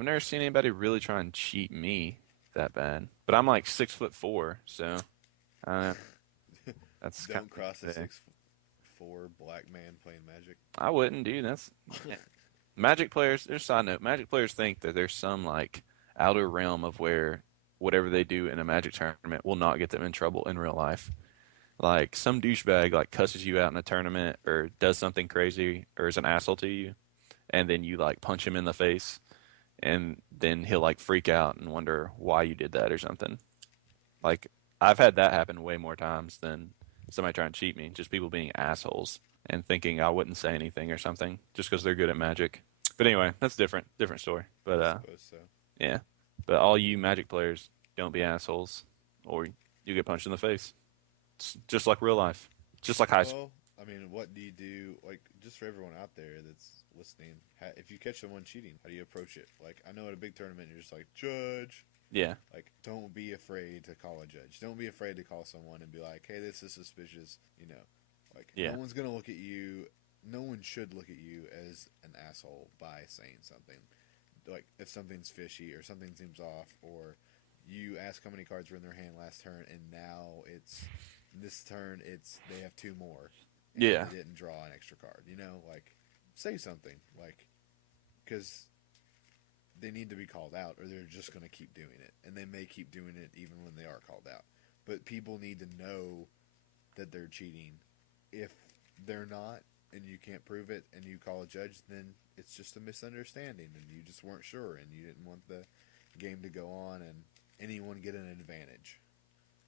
I've never seen anybody really try and cheat me that bad. But I'm like 6'4", so uh, that's kind Don't of cross a big. 6'4" black man playing Magic. I wouldn't, dude. That's Magic players. There's a side note. Magic players think that there's some like outer realm of where whatever they do in a Magic tournament will not get them in trouble in real life. Like some douchebag like cusses you out in a tournament or does something crazy or is an asshole to you, and then you like punch him in the face, and then he'll like freak out and wonder why you did that or something. Like I've had that happen way more times than somebody trying to cheat me. Just people being assholes and thinking I wouldn't say anything or something just because they're good at Magic. But anyway, that's different story. But I suppose so. yeah. But all you Magic players, don't be assholes, or you get punched in the face. It's just like real life, just like high school. Well, I mean, what do you do? Like, just for everyone out there that's listening, if you catch someone cheating, how do you approach it? Like, I know at a big tournament, you're just like, judge. Yeah, Like, don't be afraid to call a judge. Don't be afraid to call someone and be like, hey, this is suspicious. Like, no yeah, one's going to look at you. No one should look at you as an asshole by saying something. Like, if something's fishy or something seems off, or you ask how many cards were in their hand last turn, and now it's this turn, they have two more, and yeah, they didn't draw an extra card. Like, say something. Like, because they need to be called out or they're just going to keep doing it. And they may keep doing it even when they are called out. But people need to know that they're cheating. If they're not and you can't prove it and you call a judge, then it's just a misunderstanding and you just weren't sure and you didn't want the game to go on and anyone get an advantage.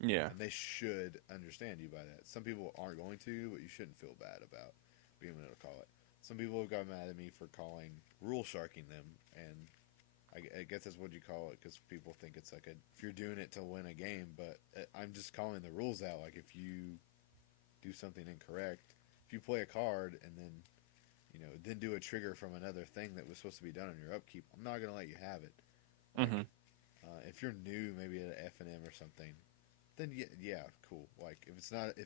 yeah. And they should understand you by that. Some people aren't going to, but you shouldn't feel bad about being able to call it. Some people have got mad at me for calling rule sharking them, and I guess that's what you call it because people think it's like if you're doing it to win a game, but I'm just calling the rules out. Like if you do something incorrect, if you play a card and then then do a trigger from another thing that was supposed to be done on your upkeep, I'm not gonna let you have it. Like Hmm. if you're new, maybe at an F&M or something, then yeah, cool. Like if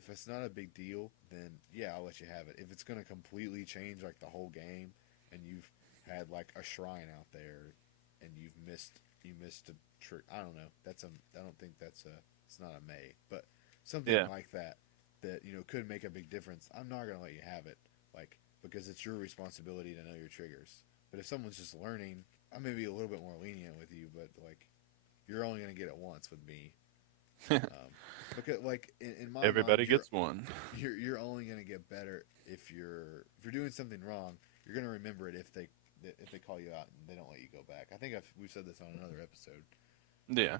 it's not a big deal, then yeah, I'll let you have it. If it's gonna completely change like the whole game, and you've had like a shrine out there, and you missed a trick. I don't know. I don't think that's a. It's not a May, but something Yeah. like that that could make a big difference. I'm not gonna let you have it, like because it's your responsibility to know your triggers. But if someone's just learning, I may be a little bit more lenient with you, but like you're only gonna get it once with me. Because like in my mind, Everybody gets one. you're only gonna get better if you're doing something wrong. You're gonna remember it if they call you out and they don't let you go back. I think we've said this on another episode. Yeah,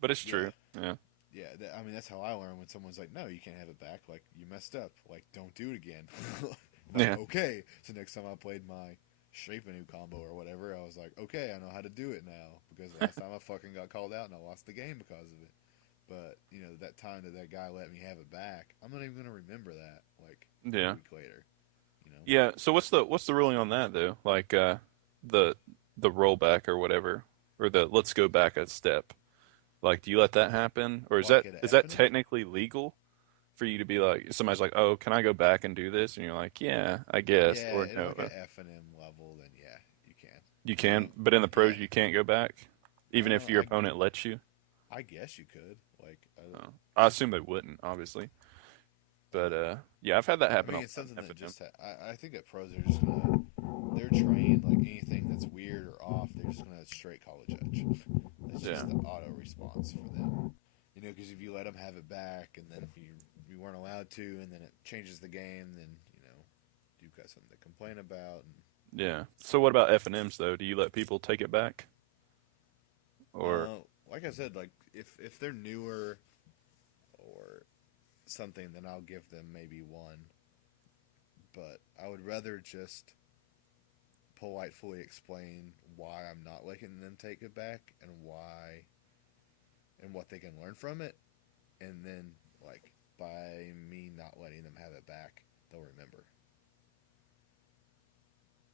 but it's Yeah, true. Yeah, yeah. I mean, that's how I learn when someone's like, "No, you can't have it back. Like you messed up. Like don't do it again." I'm like, yeah, okay. So next time I played my shape a new combo or whatever, I was like, okay, I know how to do it now because last time I fucking got called out and I lost the game because of it. But that time that guy let me have it back, I'm not even gonna remember that like a yeah, week later. You know, yeah. So what's the ruling on that though? Like the the rollback or whatever, or the let's go back a step. Like, do you let that happen, or is like that at is a that FNM. technically legal for you to be like somebody's like, oh, can I go back and do this? And you're like, yeah, I guess, Yeah, or at no, like a FNM level, then yeah, you you can. can, but in the Yeah. pros you can't go back, even if your I opponent lets you. I guess you could. Like, Oh. I assume they wouldn't, obviously. But yeah, I've had that I happen mean, on it's something that FNM. just. I think that pros are just gonna. They're trained like anything that's weird or off. They're just gonna straight call a judge. That's Yeah, just the auto response for them. Because if you let them have it back, and then you weren't allowed to, and then it changes the game, then you've got something to complain about. And yeah. So what about FNMs though? Do you let people take it back, or like I said, like if they're newer or something, then I'll give them maybe one. But I would rather just politely explain why I'm not letting them take it back and why and what they can learn from it, and then like by me not letting them have it back, they'll remember.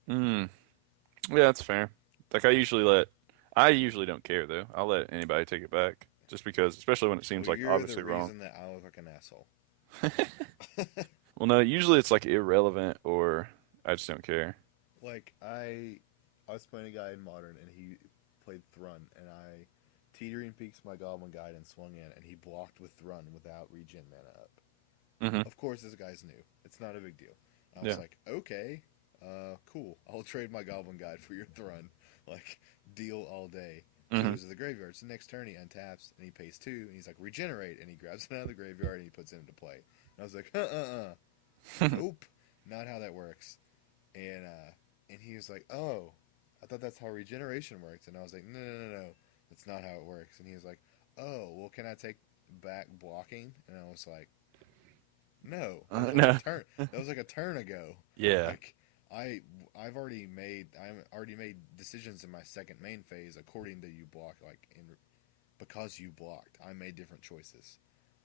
mm, yeah, that's fair. Like I usually don't care though. I'll let anybody take it back just because, especially when it Well, seems like you're the obviously wrong. reason that I look like an asshole. Well, no, usually it's like irrelevant or I just don't care. Like I I was playing a guy in Modern, and he played Thrun, and I teetering peaks my Goblin Guide and swung in, and he blocked with Thrun without regen mana up. Hmm. Of course, this guy's new. It's not a big deal. I was Yeah. like, okay, cool. I'll trade my Goblin Guide for your Thrun. Like, deal all day. So he Hmm. goes to the graveyard. So next turn he untaps and he pays 2, and he's like, regenerate, and he grabs it out of the graveyard and he puts it into play. And I was like, nope, not how that works. And he was like, oh, I thought that's how regeneration works. And I was like, no, that's not how it works. And he was like, oh, well, can I take back blocking? And I was like, no, that was like No. a turn. That was like a turn ago. Yeah. Like I've already made decisions in my second main phase according to you block. Because you blocked, I made different choices.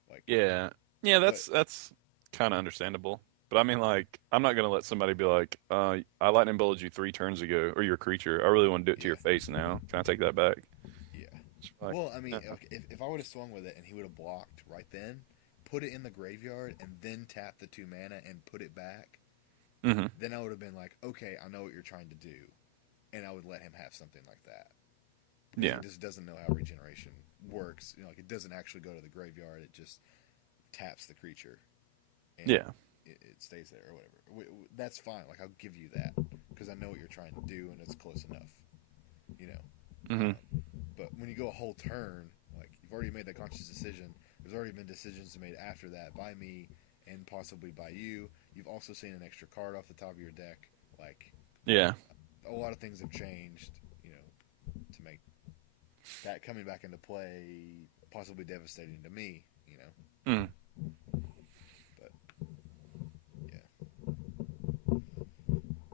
Like, Yeah. Yeah, but that's kind of understandable. But I mean, like, I'm not gonna let somebody be like, I lightning bolted you 3 turns ago, or you're a creature. I really want to do it to your yeah, face now. Can I take that back? yeah. It's like, Well, I mean, no. like, if I would have swung with it and he would have blocked right then, put it in the graveyard, and then tap the 2 mana and put it back, Hmm. then I would have been like, okay, I know what you're trying to do, and I would let him have something like that because he Yeah. just doesn't know how regeneration works. Like it doesn't actually go to the graveyard; it just taps the creature and Yeah. it stays there or whatever. That's fine. Like I'll give you that because I know what you're trying to do and it's close enough. You know. Hmm. But when you go a whole turn, like you've already made that conscious decision. There's already been decisions made after that by me and possibly by you. You've also seen an extra card off the top of your deck. Like Yeah. a lot of things have changed. You know, to make that coming back into play possibly devastating to me. You know, Mm. but yeah,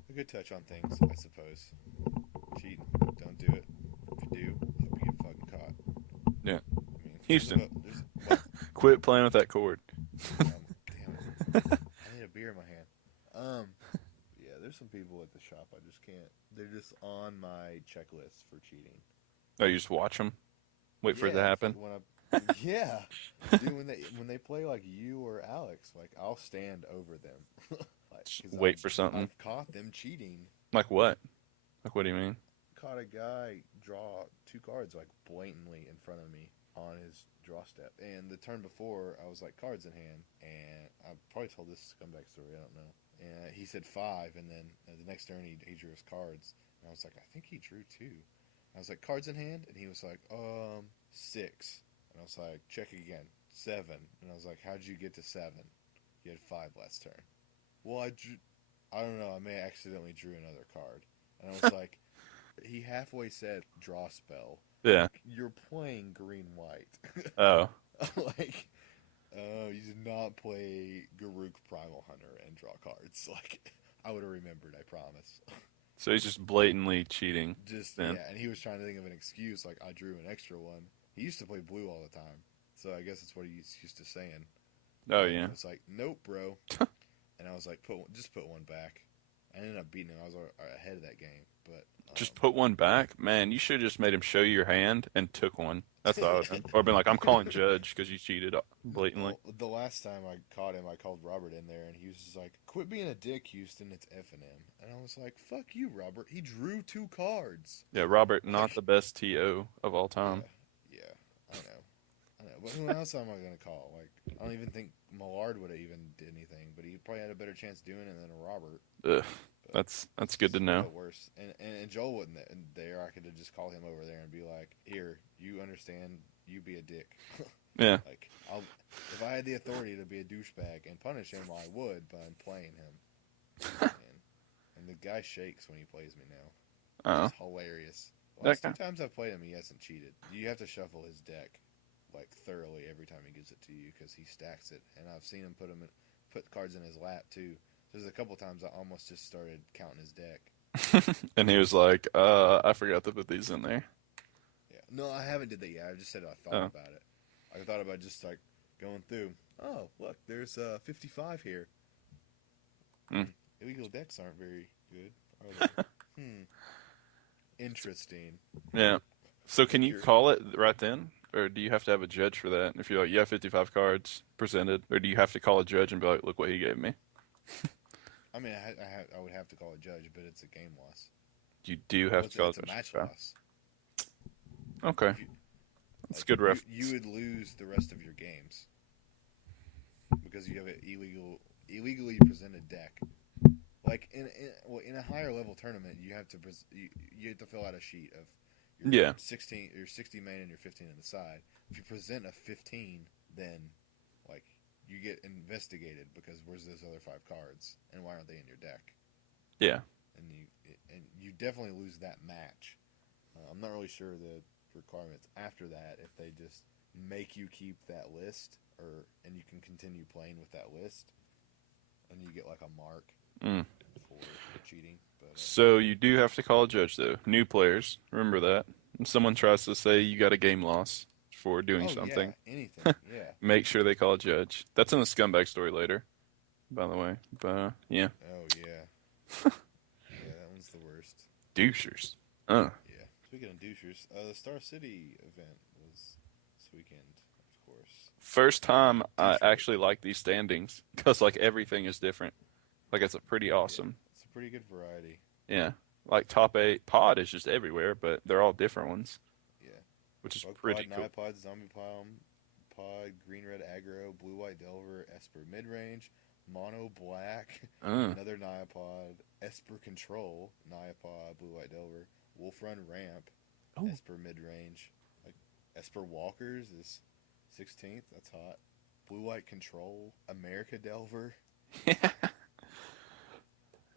a good touch on things, I suppose. Cheat, don't do it. If you do, hope you get fucking caught. Yeah. I mean, Houston, there's what? quit playing with that cord. Damn it. I need a beer in my hand. Yeah, there's some people at the shop I just can't. They're just on my checklist for cheating. Oh, you just watch them, wait for it to Yeah, happen. yeah, dude, when they play like you or Alex, like I'll stand over them, like Just because wait for something. I've caught them cheating. Like what? Like what do you mean? Caught a guy draw 2 cards like blatantly in front of me on his draw step, and the turn before I was like cards in hand, and I probably told this scumbag story. I don't know. And he said 5, and then the next turn he drew his cards, and I was like, I think he drew 2. I was like, cards in hand, and he was like, 6. And I was like, check again, 7. And I was like, how'd you get to 7? You had 5 last turn. Well, I don't know. I may have accidentally drew another card, and I was like, he halfway said draw spell. Yeah. Like, you're playing green white. Oh. Like, you did not play Garuk Primal Hunter and draw cards. Like, I would have remembered, I promise. So he's just blatantly cheating Just, then. yeah, and he was trying to think of an excuse, like, I drew an extra one. He used to play blue all the time, so I guess that's what he's used to saying. Oh But yeah. I was like, nope, bro. And I was like, just put one back. I ended up beating him. I was ahead of that game, but Just put one back? Man, you should have just made him show you your hand and took one. That's what I would have done. Or been like, I'm calling judge because you cheated blatantly. well, the last time I caught him, I called Robert in there, and he was just like, "Quit being a dick, Houston. It's F and M." And I was like, "Fuck you, Robert. He drew 2 cards." Yeah, Robert, not Like, the best TO of all time. yeah, yeah, I know. But who else am I gonna call? Like, I don't even think Millard would have even did anything, but he probably had a better chance doing it than Robert. Ugh, But that's good to know. the worst. And Joel wasn't there. I could have just called him over there and be like, "Here, you understand? You be a dick." Yeah. Like, if I had the authority to be a douchebag and punish him, I would. But I'm playing him, and the guy shakes when he plays me now, which Oh. is hilarious. The last Okay. 2 times I've played him, he hasn't cheated. You have to shuffle his deck like thoroughly every time he gives it to you because he stacks it. And I've seen him put cards in his lap too. There's a couple times I almost just started counting his deck. And he was like, I forgot to put these in there. Yeah, no, I haven't did that yet. I just said I thought Oh. about it. I thought about just like going through. Oh, look, there's 55 here. Hmm. Illegal decks aren't very good, are they? Interesting. Yeah. So can you You're, call it right then? Or do you have to have a judge for that? If you're like, you have 55 cards presented, or do you have to call a judge and be like, look what he gave me? I mean, I would have to call a judge, but it's a game loss. You do Well, have to call it's a attention. match Okay. loss. Okay. If you That's a like good you reference. would lose the rest of your games because you have an illegally presented deck. Like in a higher level tournament, you have to fill out a sheet of your Yeah. 60 main and your 15 on the side. If you present a 15, then like you get investigated because where's those other 5 cards and why aren't they in your deck? Yeah. And you definitely lose that match. I'm not really sure the requirements after that if they just make you keep that list or and you can continue playing with that list and you get like a mark Mm. for cheating. But So you do have to call a judge though. New players, remember that. If someone tries to say you got a game loss for doing oh yeah, something, anything, yeah. make sure they call a judge. That's in the scumbag story later, by the way. But yeah, Oh yeah, yeah. That one's the worst. douchers. Yeah. Speaking of douchers, the Star City event was this weekend, of course. First The time I douche rate. actually like these standings because like everything is different. Like it's a pretty Yeah, awesome. it's a pretty good variety. Yeah. Like top eight pod is just everywhere, but they're all different ones, Yeah. which is Bug pretty Pod, cool. Niapod, Zombie Pod, Green Red Aggro, Blue White Delver, Esper Midrange, Mono Black, Uh, another Niapod, Esper Control, Niapod, Blue White Delver, Wolf Run Ramp, oh. Esper Midrange, like Esper Walkers is 16th. That's hot. Blue White Control, America Delver. Yeah,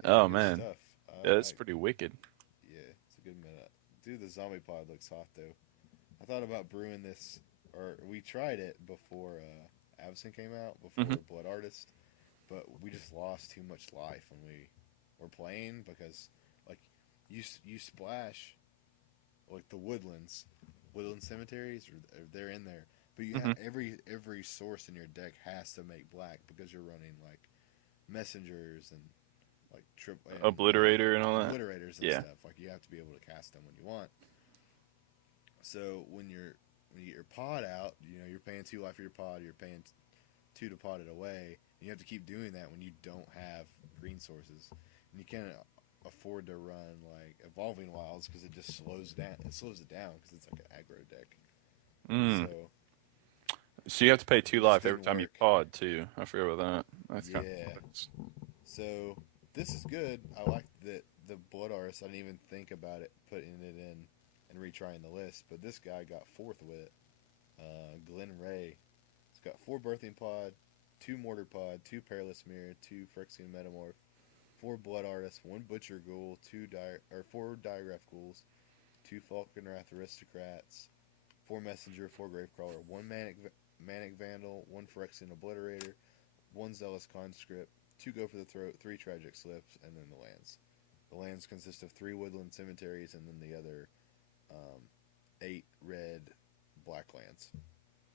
Oh good man. stuff. Yeah, that's Like, pretty wicked. yeah, it's a good minute. Dude, the Zombie Pod looks hot though. I thought about brewing this, or we tried it before Avacyn came out, Hmm. before Blood Artist, but we just lost too much life when we were playing because, like, you splash like the woodland cemeteries, or they're in there, but you have Hmm. every source in your deck has to make black because you're running like messengers and like Obliterator and all that. obliterators and Yeah. stuff. Like you have to be able to cast them when you want. So when you get your pod out, you're paying 2 life for your pod. You're paying 2 to pod it away. And you have to keep doing that when you don't have green sources, and you can't afford to run like evolving wilds because it just slows down. It slows it down because it's like an aggro deck. Mm. So So you have to pay it two just life every didn't time you work. pod too. I forget about that. That's kind of Yeah. sucks. So this is good. I like the blood artist. I didn't even think about it putting it in and retrying the list, but this guy got fourth with it. Glenn Ray. It's got 4 birthing pod, 2 mortar pod, 2 perilous mirror, 2 Phyrexian metamorph, 4 blood artists, 1 butcher ghoul, 4 digraph ghouls, 2 Falkenrath aristocrats, 4 messenger, 4 gravecrawler, 1 manic vandal, 1 Phyrexian obliterator, 1 zealous conscript, 2 go for the throat, 3 tragic slips, and then the lands. The lands consist of 3 woodland cemeteries and then the other 8 red black lands.